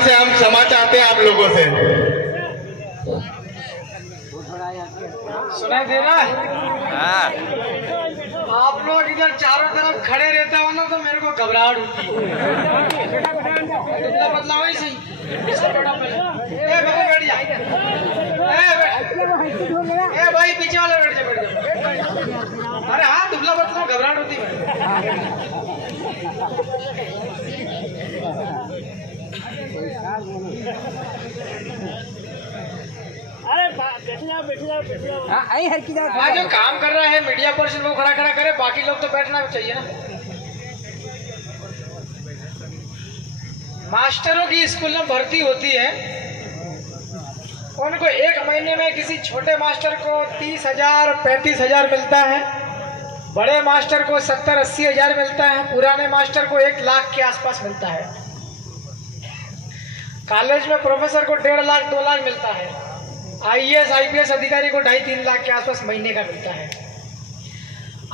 से हम क्षमा चाहते हैं आप लोगों से। सुनाई दे रहा है? हाँ। आप लोग इधर चारों तरफ खड़े रहते हो ना तो मेरे को घबराहट होती है। दुबला पतला वही सही। ए बाबू बैठ जा। ए भाई पीछे वाले बैठ जा, बैठ जा। अरे हाँ, दुबला पतला घबराहट होती है। हाँ, जो काम कर रहा है मीडिया पर्सन वो खड़ा खड़ा करे, बाकी लोग तो बैठना चाहिए ना। मास्टरों की स्कूल में भर्ती होती है, उनको एक महीने में किसी छोटे मास्टर को 30,000 35,000 मिलता है, बड़े मास्टर को 70-80 हजार मिलता है, पुराने मास्टर को 1 लाख के आसपास मिलता है। कॉलेज में प्रोफेसर को 1.5 लाख 2 लाख मिलता है। IAS IPS अधिकारी को 2.5-3 लाख के आसपास महीने का मिलता है।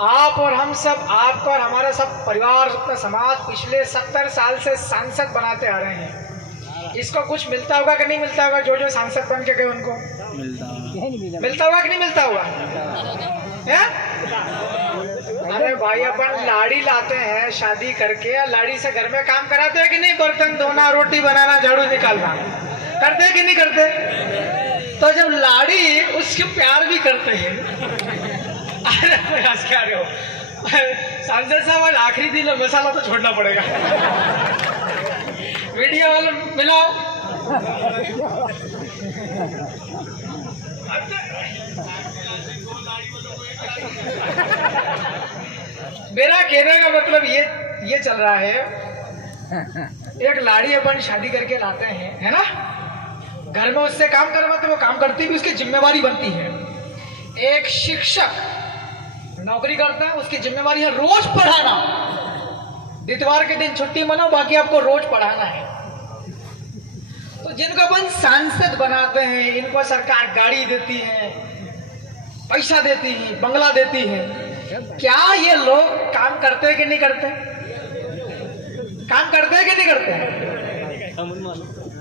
आप और हम सब, आपका और हमारा सब परिवार, अपना समाज पिछले 70 साल से सांसद बनाते आ रहे हैं। इसको कुछ मिलता होगा कि नहीं मिलता होगा? जो जो सांसद बन के गए उनको मिलता होगा कि नहीं मिलता होगा? अरे भाई, अपन लाड़ी लाते हैं शादी करके, लाड़ी से घर में काम कराते हैं कि नहीं? बर्तन धोना, रोटी बनाना, झाड़ू निकालना करते हैं कि नहीं करते? तो जब लाड़ी उसके प्यार भी करते हैं। अरे प्रयास क्या रहे हो सांसद साहब, आज आखिरी दिन है, मसाला तो छोड़ना पड़ेगा। वीडियो वाले मिलाओ। मेरा कहने का मतलब ये चल रहा है, एक लाड़ी अपन शादी करके लाते हैं, है ना? घर में उससे काम करवाते, वो काम करती भी, उसकी जिम्मेवारी बनती है। एक शिक्षक नौकरी करता है, उसकी जिम्मेवारी है रोज पढ़ाना। इतवार के दिन छुट्टी मनाओ, बाकी आपको रोज पढ़ाना है। तो जिनको अपन सांसद बनाते हैं, इनको सरकार गाड़ी देती है, पैसा देती है, बंगला देती है, क्या ये लोग काम करते हैं कि नहीं करते? काम करते हैं कि नहीं करते?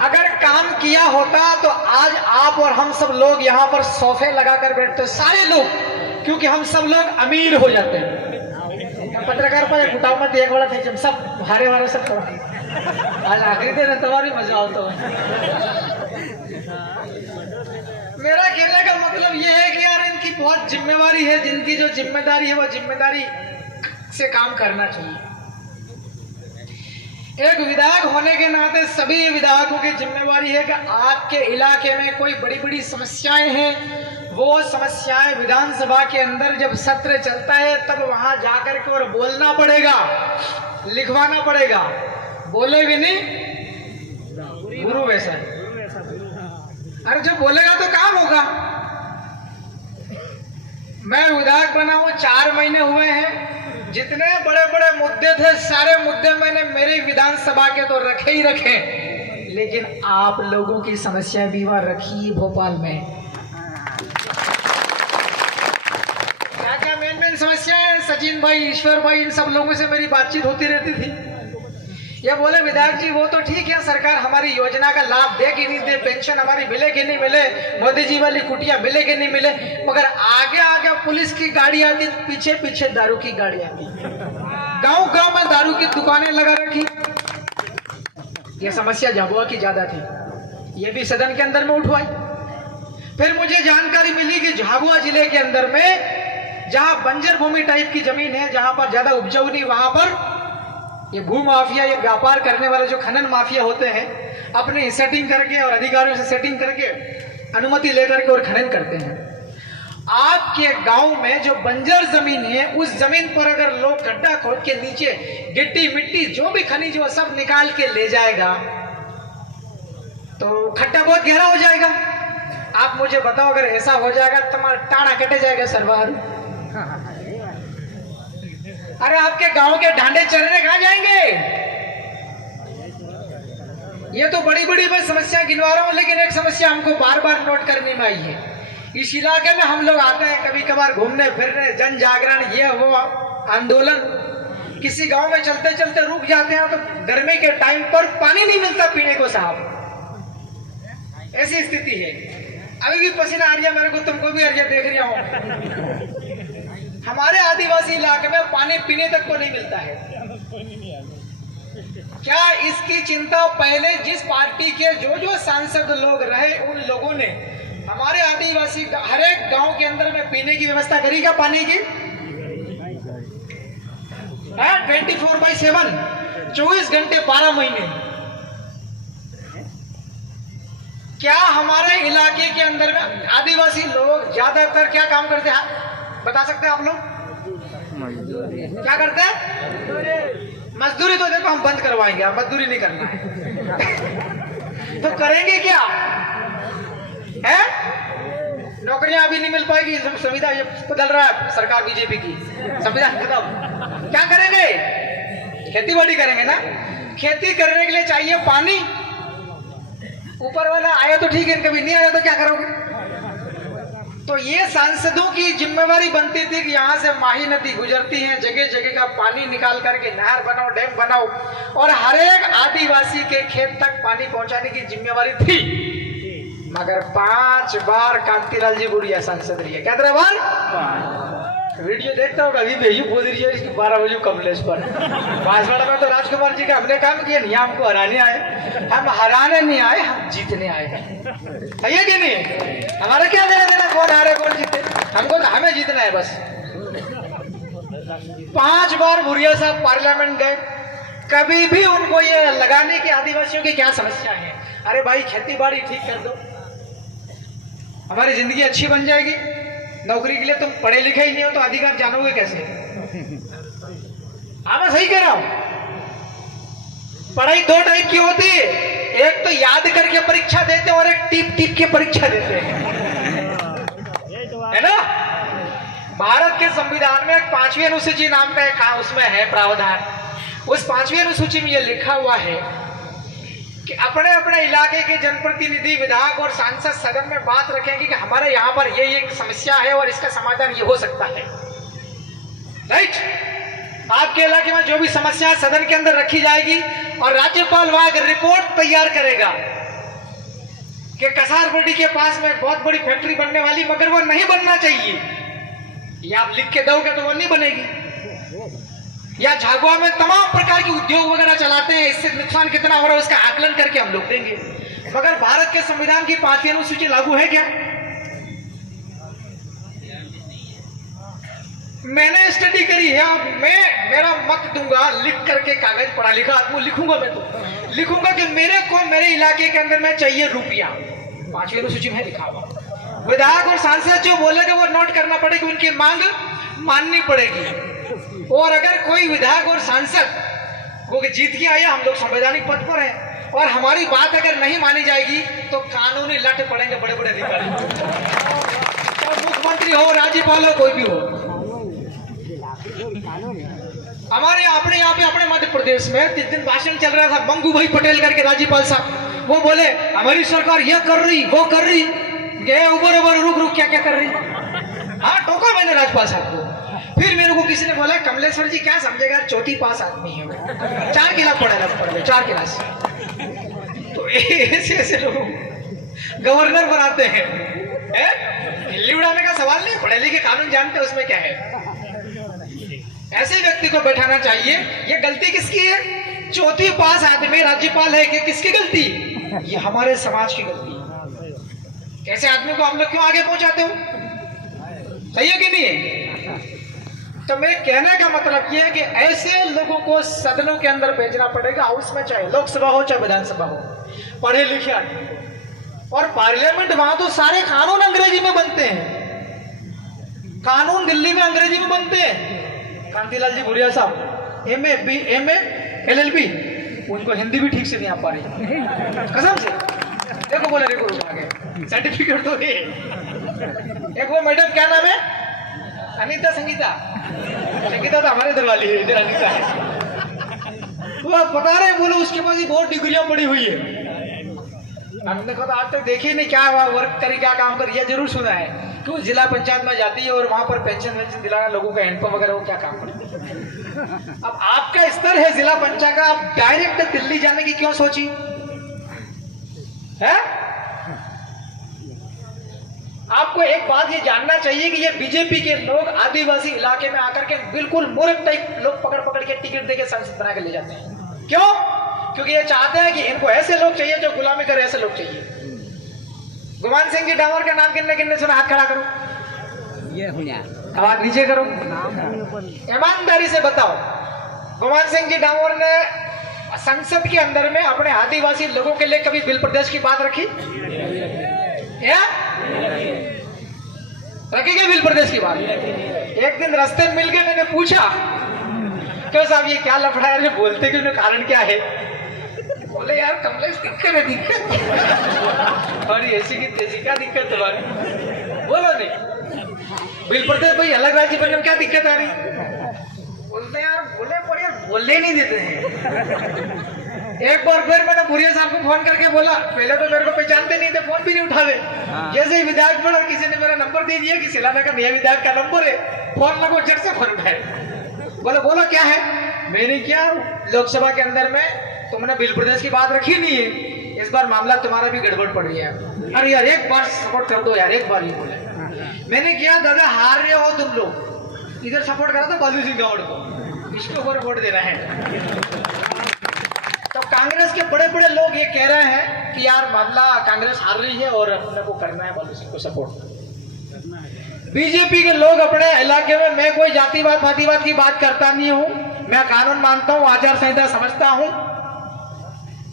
अगर काम किया होता तो आज आप और हम सब लोग यहाँ पर सोफे लगाकर बैठते, सारे लोग, क्योंकि हम सब लोग अमीर हो जाते हैं। पत्रकार पर घुटाव मत एक वाला थे, सब हारे वाले सब थोड़ा आज आखिरी दिन तुम्हारी मजा आता है। मेरा कहने का मतलब ये है कि यार, इनकी बहुत जिम्मेवारी है, जिनकी जो जिम्मेदारी है वो जिम्मेदारी से काम करना चाहिए। एक विधायक होने के नाते सभी विधायकों की जिम्मेवारी है कि आपके इलाके में कोई बड़ी बड़ी समस्याएं हैं, वो समस्याएं विधानसभा के अंदर जब सत्र चलता है तब वहां जाकर के और बोलना पड़ेगा, लिखवाना पड़ेगा। बोले भी नहीं गुरु वैसा है। अरे जब बोलेगा तो काम होगा। मैं विधायक बना हूं 4 महीने हुए हैं, जितने बड़े बड़े मुद्दे थे सारे मुद्दे मैंने मेरी विधानसभा के तो रखे ही रखे, लेकिन आप लोगों की समस्या भी वहां रखी भोपाल में। क्या क्या मेन समस्या है? सचिन भाई, ईश्वर भाई, इन सब लोगों से मेरी बातचीत होती रहती थी। ये बोले विधायक जी वो तो ठीक है, सरकार हमारी योजना का लाभ दे कि नहीं दे, पेंशन हमारी मिले कि नहीं मिले, मोदी जी वाली कुटिया मिले कि नहीं मिले, मगर आगे आगे पुलिस की गाड़ी आती, पीछे पीछे दारू की गाड़ी आती, गांव गांव में दारू की दुकानें लगा रखी। ये समस्या झाबुआ की ज्यादा थी, ये भी सदन के अंदर में उठवाई। फिर मुझे जानकारी मिली कि झाबुआ जिले के अंदर में जहां बंजर भूमि टाइप की जमीन है, जहां पर ज्यादा उपजाऊ नहीं, वहां पर ये भू माफिया, ये व्यापार करने वाले जो खनन माफिया होते हैं, अपनी सेटिंग करके और अधिकारियों से सेटिंग करके अनुमति लेकर के और खनन करते हैं। आपके गांव में जो बंजर जमीन है, उस जमीन पर अगर लोग गड्ढा खोद के नीचे गिट्टी मिट्टी जो भी खनिज वो सब निकाल के ले जाएगा तो खड्डा बहुत गहरा हो जाएगा। आप मुझे बताओ, अगर ऐसा हो जाएगा तुम्हारा टाड़ा कटे जाएगा सरवार। अरे आपके गांव के ढांडे चरने कहां जाएंगे? ये तो बड़ी बड़ी मैं समस्या गिनवा रहा हूं, लेकिन एक समस्या हमको बार बार नोट करने में आई है। इस इलाके में हम लोग आते हैं कभी कभार घूमने फिरने, जन जागरण, ये वो आंदोलन, किसी गांव में चलते चलते रुक जाते हैं तो गर्मी के टाइम पर पानी नहीं मिलता पीने को साहब, ऐसी स्थिति है। अभी भी पसीना आ रहा है मेरे को, तुमको भी आ रहा, देख रहा हूं। हमारे आदिवासी इलाके में पानी पीने तक को नहीं मिलता है। क्या इसकी चिंता पहले जिस पार्टी के जो सांसद लोग रहे उन लोगों ने हमारे आदिवासी हर एक गांव के अंदर में पीने की व्यवस्था करी क्या? पानी की 24/7 24 घंटे 12 महीने। क्या हमारे इलाके के अंदर में आदिवासी लोग ज्यादातर क्या काम करते हैं, बता सकते हैं आप लोग? क्या करते हैं? मजदूरी तो देखो हम बंद करवाएंगे, आप मजदूरी नहीं करना है। तो करेंगे क्या है? नौकरियां अभी नहीं मिल पाएगी, संविधान ये बदल रहा है सरकार बीजेपी की, संविधान खत्म। क्या करेंगे? खेती बाड़ी करेंगे ना। खेती करने के लिए चाहिए पानी। ऊपर वाला आया तो ठीक है, कभी नहीं आया तो क्या करोगे? तो ये सांसदों की जिम्मेवारी बनती थी कि यहाँ से माही नदी गुजरती है, जगह जगह का पानी निकाल करके नहर बनाओ, डैम बनाओ और हर एक आदिवासी के खेत तक पानी पहुंचाने की जिम्मेवारी थी। मगर 5 बार कांतिलाल जी बुढ़िया सांसद रही है। क्या 3 बार? वीडियो देखता होगा अभी भी बोल रही है इसकी 12 बजे कमलेश पर। बांसवाड़ा में तो राजकुमार जी का हमने काम किया नहीं, हमको हराने आए। हम हराने नहीं आए, हम जीतने आए हैं, सही है कि नहीं? हमारा क्या लेना देना कौन हारे कौन जीते, हमको तो हमें जीतना है बस। 5 बार भुरिया साहब पार्लियामेंट गए, कभी भी उनको ये लगाने की आदिवासियों की क्या समस्या है? अरे भाई खेती बाड़ी ठीक कर दो, हमारी जिंदगी अच्छी बन जाएगी। नौकरी के लिए तुम पढ़े लिखे ही नहीं हो तो अधिकार जानोगे कैसे? हाँ मैं सही कह रहा हूं। पढ़ाई 2 टाइप की होती है, एक तो याद करके परीक्षा देते हैं और एक टिप टिप के परीक्षा देते हैं, है ना? भारत के संविधान में 5वीं अनुसूची नाम का एक उसमें है प्रावधान। उस 5वीं अनुसूची में यह लिखा हुआ है कि अपने अपने इलाके के जनप्रतिनिधि, विधायक और सांसद सदन में बात रखेंगे कि हमारे यहाँ पर ये समस्या है और इसका समाधान ये हो सकता है। राइट? आपके इलाके में जो भी समस्या सदन के अंदर रखी जाएगी और राज्यपाल वहां एक रिपोर्ट तैयार करेगा कि कसारबड़ी के पास में बहुत बड़ी फैक्ट्री बनने वाली, मगर वो नहीं बनना चाहिए, या आप लिख के दोगे तो वो नहीं बनेगी। या झाबुआ में तमाम प्रकार के उद्योग वगैरह चलाते हैं, इससे नुकसान कितना हो रहा है उसका आकलन करके हम लोग देंगे। मगर भारत के संविधान की 5वीं अनुसूची लागू है क्या? मैंने स्टडी करी है, मेरा मत दूंगा, लिख करके कागज पढ़ा लिखा आदमी लिखूंगा, मैं तो लिखूंगा कि मेरे को मेरे इलाके के अंदर में चाहिए रुपया। 5वीं अनुसूची में लिखा हुआ। विधायक और सांसद जो बोलेगा वो नोट करना पड़ेगी, उनकी मांग माननी पड़ेगी। और अगर कोई विधायक और सांसद वो जीत के आया, हम लोग संवैधानिक पद पर हैं, और हमारी बात अगर नहीं मानी जाएगी तो कानूनी लठ पड़ेंगे बड़े बड़े अधिकारी, तो मुख्यमंत्री हो, राज्यपाल हो, कोई भी हो। हमारे अपने यहाँ पे अपने मध्य प्रदेश में 3 दिन भाषण चल रहा था, मंगू भाई पटेल करके राज्यपाल साहब, वो बोले हमारी सरकार ये कर रही वो कर रही, गए ऊपर रुक क्या क्या कर रही। हाँ, टोका मैंने राज्यपाल साहब को। फिर मेरे को किसी ने बोला कमलेश्वर जी क्या समझेगा, चौथी पास आदमी है, 4 क्लास पढ़े 4 क्लास। तो ऐसे ऐसे लोग गवर्नर बनाते हैं, दिल्ली उड़ाने का सवाल नहीं, पढ़े लिखे कानून जानते हैं, उसमें क्या है? ऐसे व्यक्ति को बैठाना चाहिए। ये गलती किसकी है? चौथी पास आदमी राज्यपाल है कि किसकी गलती? ये हमारे समाज की गलती। ऐसे आदमी को हम लोग क्यों आगे पहुंचाते हो? सही है कि नहीं है? तो मेरे कहने का मतलब यह है कि ऐसे लोगों को सदनों के अंदर भेजना पड़ेगा, हाउस में, चाहे लोकसभा हो चाहे विधानसभा हो, पढ़े लिखे आदमी। और पार्लियामेंट वहां तो सारे कानून अंग्रेजी में बनते हैं, कानून दिल्ली में अंग्रेजी में बनते हैं। कांतिलाल जी भुरिया साहब MA BA LLB, उनको हिंदी भी ठीक से नहीं आ पा रही कसम से। देखो बोले देखो आगे सर्टिफिकेट तो है। एक वो मैडम क्या नाम है, अनीता संगीता तो हमारे इधर वाली है, इधर अनीता है, वो बता रहे बोलो उसके पास ही बहुत डिग्रियां पड़ी हुई है। हमने कहा आज तक देखिए नहीं क्या वर्क करी, क्या काम करी, ये जरूर सुना है। क्यों जिला पंचायत में जाती है और वहां पर पेंशन दिलाना लोगों का, हैंडपंप वगैरह, वो क्या काम करती है। अब आपका स्तर है जिला पंचायत का, आप डायरेक्ट दिल्ली जाने की क्यों सोची है? आपको एक बात ये जानना चाहिए कि ये बीजेपी के लोग आदिवासी इलाके में आकर के बिल्कुल मूर्ख टाइप लोग पकड़ पकड़ के टिकट देके संसद बना के ले जाते हैं। क्यों? क्योंकि ये चाहते हैं कि इनको ऐसे लोग चाहिए जो गुलामी करे, ऐसे लोग चाहिए। गुमान सिंह जी डामोर का नाम किन्ने किन्ने सुना? हाथ खड़ा करो, आवाज नीचे करो, ईमानदारी से बताओ, गुमान सिंह जी डामोर ने संसद के अंदर में अपने आदिवासी लोगों के लिए कभी बिल प्रदेश की बात रखी? रखी क्या बिल प्रदेश की बात? एक दिन रास्ते में मिल गए, मैंने पूछा क्यों साहब ये क्या लफड़ा है, बोलते क्यों, कारण क्या है? बोले यार कमलेश दिक्कत है, दिक्कत और ऐसी की तेजी क्या दिक्कत तुम्हारी? बोलो नहीं बिल प्रदेश भाई अलग राज्य बनने में क्या दिक्कत आ रही? बोलते यार बोले पर यार बोलने नहीं देते हैं। एक बार फिर मैंने बुरिया साहब को फोन करके बोला, पहले तो मेरे को पहचानते नहीं थे, फोन भी नहीं उठावे। जैसे ही विधायक बोला, किसी ने मेरा नंबर दे दिया कि सिलाना का नया विधायक का नंबर है, फोन लगो, झट से फोन उठाए। बोले बोलो क्या है? मैंने क्या लोकसभा के अंदर में तुमने बिल प्रदेश की बात रखी नहीं है, इस बार मामला तुम्हारा भी गड़बड़ पड़ गया है। अरे यार एक बार सपोर्ट कर दो यार, एक बार ही बोले। मैंने क्या दादा हार रहे हो तुम लोग, इधर सपोर्ट करा था बालू सिंह गावड़ को, इसके ऊपर वोट देना है। तो कांग्रेस के बड़े बड़े लोग ये कह रहे हैं कि यार मामला कांग्रेस हार रही है और अपने को करना है बालू सिंह को सपोर्ट। बीजेपी के लोग अपने इलाके में, मैं कोई जातिवाद पातिवाद की बात करता नहीं हूं, मैं कानून मानता हूं, आचार संहिता समझता हूं।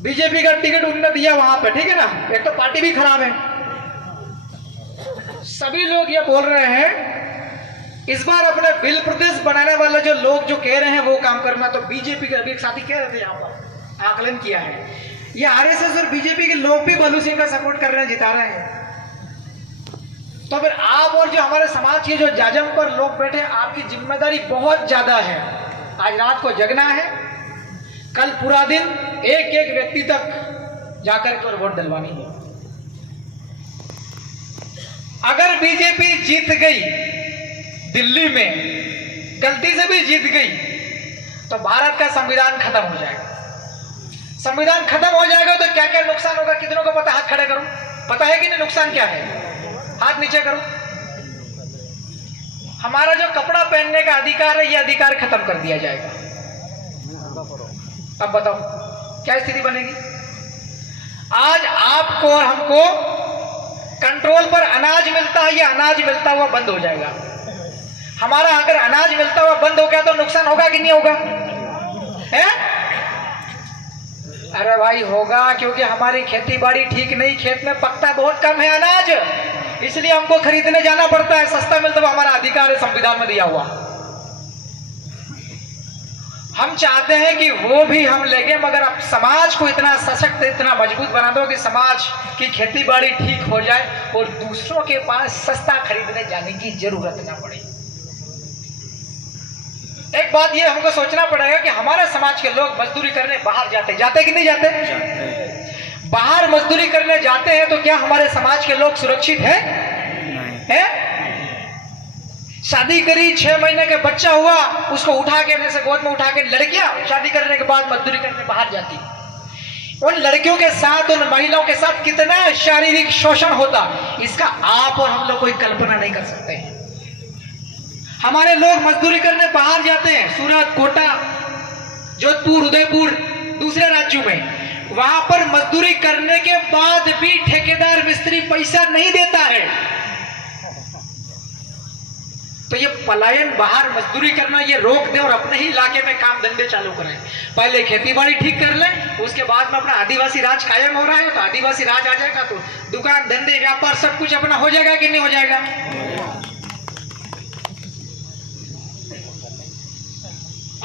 बीजेपी का टिकट उन्होंने दिया वहां पे, ठीक है ना, एक तो पार्टी भी खराब है। सभी लोग ये बोल रहे हैं इस बार अपने बिल प्रदेश बनाने वाले जो लोग जो कह रहे हैं वो काम करना। तो बीजेपी के अभी एक साथी कह रहे थे, यहाँ पर आकलन किया है, ये आरएसएस और बीजेपी के लोग भी बालू सिंह का सपोर्ट कर रहे हैं, जिता रहे हैं। तो फिर आप और जो हमारे समाज के जो जाजम पर लोग बैठे, आपकी जिम्मेदारी बहुत ज्यादा है। आज रात को जगना है, कल पूरा दिन एक एक व्यक्ति तक जाकर के और वोट डलवानी है। अगर बीजेपी जीत गई दिल्ली में, गलती से भी जीत गई, तो भारत का संविधान खत्म हो जाएगा। संविधान खत्म हो जाएगा तो क्या क्या नुकसान होगा, कितनों को पता? हाथ खड़े करो, पता है कि नहीं नुकसान क्या है? हाथ नीचे करो। हमारा जो कपड़ा पहनने का अधिकार है, ये अधिकार खत्म कर दिया जाएगा। अब बताओ क्या स्थिति बनेगी? आज आपको और हमको कंट्रोल पर अनाज मिलता है, ये अनाज मिलता हुआ बंद हो जाएगा। हमारा अगर अनाज मिलता हुआ बंद हो गया तो नुकसान होगा कि नहीं होगा? है? अरे भाई होगा, क्योंकि हमारी खेती बाड़ी ठीक नहीं, खेत में पकता बहुत कम है अनाज, इसलिए हमको खरीदने जाना पड़ता है। सस्ता मिलता हुआ हमारा अधिकार है, संविधान में दिया हुआ। हम चाहते हैं कि वो भी हम लेंगे, मगर अब समाज को इतना सशक्त, इतना मजबूत बना दो कि समाज की खेती बाड़ी ठीक हो जाए और दूसरों के पास सस्ता खरीदने जाने की जरूरत ना पड़े। एक बात ये हमको सोचना पड़ेगा कि हमारे समाज के लोग मजदूरी करने बाहर जाते कि नहीं जाते? बाहर मजदूरी करने जाते हैं तो क्या हमारे समाज के लोग सुरक्षित हैं? शादी करी, 6 महीने का बच्चा हुआ, उसको उठा के जैसे गोद में उठा के, लड़कियां शादी करने के बाद मजदूरी करने बाहर जाती, उन लड़कियों के साथ, उन महिलाओं के साथ कितना शारीरिक शोषण होता, इसका आप और हम लोग कोई कल्पना नहीं कर सकते हैं। हमारे लोग मजदूरी करने बाहर जाते हैं, सूरत, कोटा, जोधपुर, उदयपुर, दूसरे राज्यों में, वहां पर मजदूरी करने के बाद भी ठेकेदार मिस्त्री पैसा नहीं देता है। तो ये पलायन, बाहर मजदूरी करना, ये रोक दे और अपने ही इलाके में काम धंधे चालू करें। पहले खेती बाड़ी ठीक कर लें, उसके बाद में अपना आदिवासी राज कायम हो रहा है तो आदिवासी राज आ जाएगा, तो दुकान धंधे व्यापार सब कुछ अपना हो जाएगा कि नहीं हो जाएगा?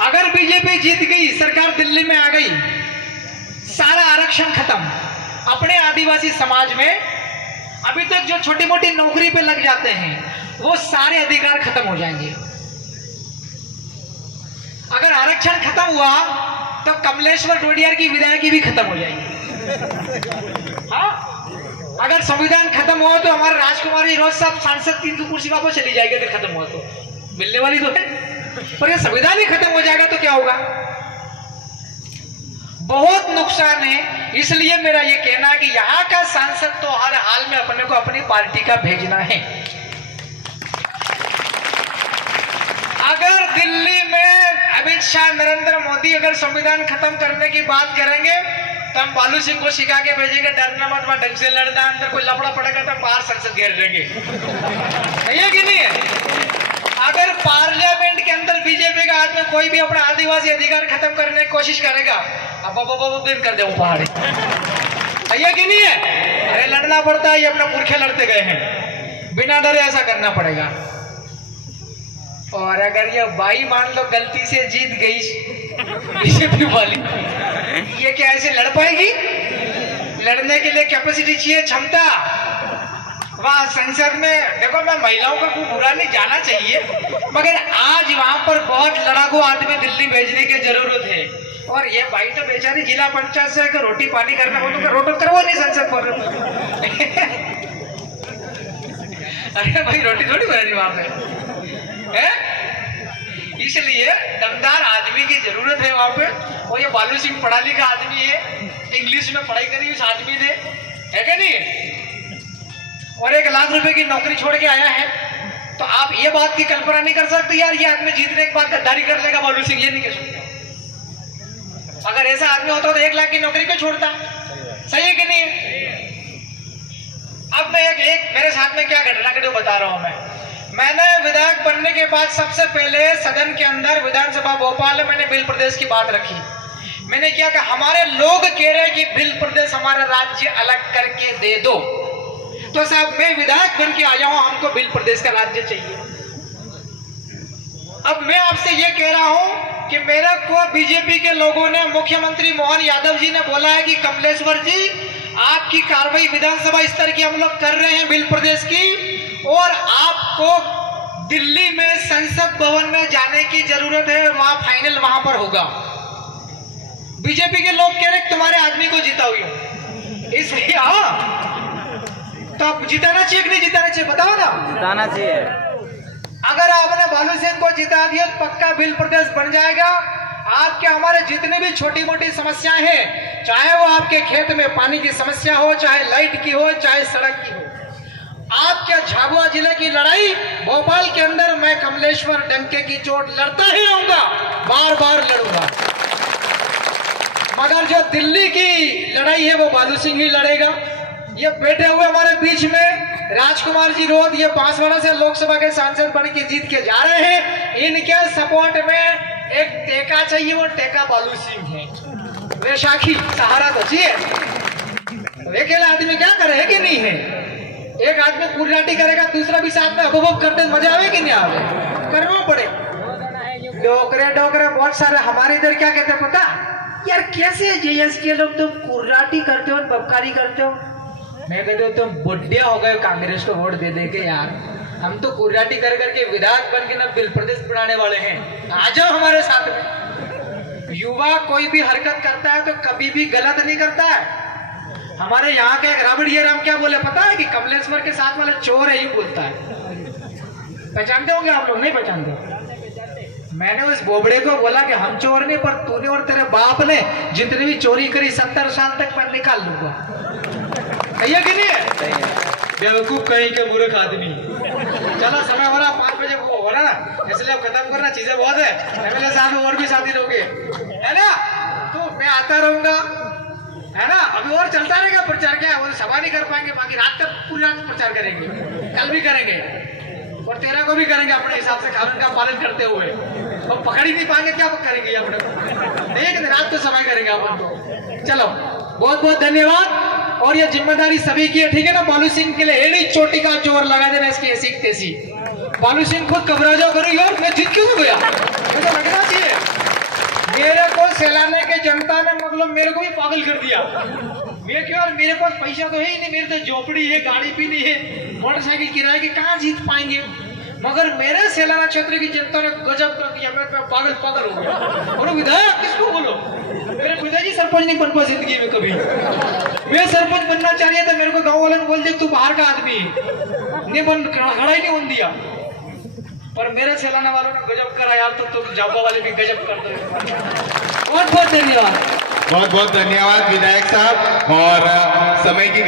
अगर बीजेपी जीत गई, सरकार दिल्ली में आ गई, सारा आरक्षण खत्म। अपने आदिवासी समाज में अभी तक जो छोटी मोटी नौकरी पे लग जाते हैं वो सारे अधिकार खत्म हो जाएंगे। अगर आरक्षण खत्म हुआ तो कमलेश्वर डोडियार की विधायकी भी खत्म हो जाएगी। हाँ, अगर संविधान खत्म हुआ तो हमारे राजकुमारी रोज साहब सांसद 300 कुर्सी वापस चली जाएगी। अगर खत्म हुआ तो मिलने वाली तो है। पर ये संविधान ही खत्म हो जाएगा तो क्या होगा? बहुत नुकसान है। इसलिए मेरा ये कहना है कि यहाँ का सांसद तो हर हाल में अपने को अपनी पार्टी का भेजना है। अगर दिल्ली में अमित शाह, नरेंद्र मोदी अगर संविधान खत्म करने की बात करेंगे तो हम बालू सिंह को सिखा के भेजेंगे, डरना मत, वहां ढंग से लड़ना, अंदर कोई लफड़ा पड़ेगा तो बाहर संसद घेर देंगे। है कि नहीं है? अगर पार्लियामेंट के अंदर बीजेपी का आदमी कोई भी अपना आदिवासी अधिकार खत्म करने की कोशिश करेगा, अब दिन कर दे वो पहाड़ी। है कि नहीं है? अरे लड़ना पड़ता है, ये अपना पुरखे लड़ते गए हैं, बिना डरे ऐसा करना पड़ेगा। और अगर ये भाई मान लो गलती से जीत गई बीजेपी वाली, ये क्या ऐसे लड़ पाएगी? लड़ने के लिए कैपेसिटी चाहिए, क्षमता। वहां संसद में देखो, मैं महिलाओं का कोई बुरा नहीं जाना चाहिए, मगर आज वहां पर बहुत लड़ाकू आदमी दिल्ली भेजने की जरूरत है। और ये भाई तो बेचारी जिला पंचायत से अगर रोटी पानी करना हो तो रोटी करवो नहीं संसद पर। अरे भाई रोटी थोड़ी बना रही वहां पे है? इसलिए दमदार आदमी की जरूरत है वहां पे। और ये बालू सिंह पढ़ा लिखा आदमी है, इंग्लिश में पढ़ाई करी उस आदमी ने, है क्या नहीं? और 1 लाख रुपए की नौकरी छोड़ के आया है, तो आप ये बात की कल्पना नहीं कर सकते यार ये आदमी जीतने के बाद गद्दारी कर लेगा बालू सिंह, ये नहीं कह सकते। अगर ऐसा आदमी होता तो 1 लाख की नौकरी क्यों छोड़ता? सही है कि नहीं? अब मैं एक मेरे साथ में क्या घटना घटी बता रहा हूं। मैंने विधायक बनने के बाद सबसे पहले सदन के अंदर विधानसभा भोपाल में मैंने बिल प्रदेश की बात रखी। मैंने क्या कहा, हमारे लोग कह रहे हैं कि बिल प्रदेश हमारा राज्य अलग करके दे दो, तो साहब मैं विधायक बन के आया हूं, हमको बिल प्रदेश का राज्य चाहिए। अब मैं आपसे ये कह रहा हूं कि मेरे को बीजेपी के लोगों ने, मुख्यमंत्री मोहन यादव जी ने बोला है कि कमलेश्वर जी आपकी कार्रवाई विधानसभा स्तर की हम लोग कर रहे हैं बिल प्रदेश की, और आपको दिल्ली में संसद भवन में जाने की जरूरत है, वहां फाइनल वहां पर होगा। बीजेपी के लोग कह रहे तुम्हारे आदमी को जिता हुई हो, इसलिए तो आप जिताना चाहिए कि नहीं जिताना चाहिए? बताओ ना। जिताना चाहिए। अगर आपने बालू सिंह को जिता दिया तो पक्का बिल प्रदेश बन जाएगा। आपके हमारे जितनी भी छोटी मोटी समस्याएं हैं, चाहे वो आपके खेत में पानी की समस्या हो, चाहे लाइट की हो, चाहे सड़क की हो, आपके झाबुआ जिले की लड़ाई भोपाल के अंदर मैं कमलेश्वर डंके की चोट लड़ता ही रहूंगा, बार बार लड़ूंगा। मगर जो दिल्ली की लड़ाई है वो बालू सिंह ही लड़ेगा। ये बैठे हुए हमारे बीच में राजकुमार जी रोध, ये बांसवाड़ा से लोकसभा के सांसद बन के जीत के जा रहे हैं। इनके सपोर्ट में एक टेका चाहिए, वो टेका बालू सिंह है। वैशाखी सहारा तो चाहिए। अकेला आदमी क्या करे, है कि नहीं है? एक आदमी कुर्राटी करेगा, दूसरा भी साथ में अबब करते मजा आवे कि नहीं आवे? करना पड़े। डोकरे डोकरे बहुत सारे हमारे इधर क्या कहते पता यार, कैसे जेएस के लोग तुम कुर्राटी करते हो, बबकारी करते हो? मैं कहते हो तुम बुढ़े हो गए कांग्रेस को वोट दे दे के यार। हम तो कुर्राटी कर करके विधायक बन के ना बिल प्रदेश बनाने वाले हैं। आ जाओ हमारे साथ में। युवा कोई भी हरकत करता है तो कभी भी गलत नहीं करता है। हमारे यहाँ के एक राबड़िया राम क्या बोले पता है कि कमलेश्वर के साथ वाले चोर है, ये बोलता है। पहचानते होंगे आप लोग? नहीं पहचानते? मैंने उस बोबड़े को बोला कि हम चोर नहीं, पर तूने और तेरे बाप ने जितनी भी चोरी करी 70 साल तक मैं निकाल लूंगा। है कि नहीं है? बेवकूफ कहीं के मूर्ख आदमी। चलो समय हो रहा, 5 बजे वो हो रहा, इसलिए अब खत्म करना, चीजें बहुत है। एमएलए साहब और भी साथी रहोगे, है ना? तो मैं आता रहूंगा, है ना? अभी और चलता रहेगा प्रचार। क्या वो सभा नहीं कर पाएंगे, बाकी रात तक पूरी रात प्रचार करेंगे, कल भी करेंगे और 13 को भी करेंगे अपने हिसाब से, कानून का पालन करते हुए। और पकड़ ही नहीं पाएंगे, क्या करेंगे अपने को? नहीं, रात तो समय करेंगे अपन तो। चलो बहुत बहुत धन्यवाद। और ये जिम्मेदारी सभी की है, ठीक है ना? बालू सिंह के लिए एड़ी चोटी का जोर लगा देना इसकी ऐसी तैसी। बालू सिंह खुद घबरा जाओ, करो यार मैं जीत क्यों गया, मुझे लगना चाहिए। मेरे को सैलाने के जनता ने मतलब मेरे को भी पागल कर दिया। मैं क्यों, मेरे पास पैसा तो है ही नहीं, मेरे तो झोपड़ी है, गाड़ी भी नहीं है, मोटरसाइकिल किराए की, कहाँ जीत पाएंगे? मगर मेरे सैलाना क्षेत्र की जनता ने गजब कर दिया, मैं पागल पागल हो गया। और विधायक किसको बोलो, मेरे पिताजी सरपंच नहीं बन पाए जिंदगी में कभी। मैं सरपंच बनना चाहिए था, मेरे को गाँव वाले ने बोल दिया तू बाहर का आदमी है, नहीं बन, खड़ा ही नहीं बन दिया। पर मेरे चलाने वालों ने गजब करा यार, तो तुम जापा वाले भी गजब कर दो। बहुत बहुत धन्यवाद। बहुत बहुत धन्यवाद विधायक साहब। और समय की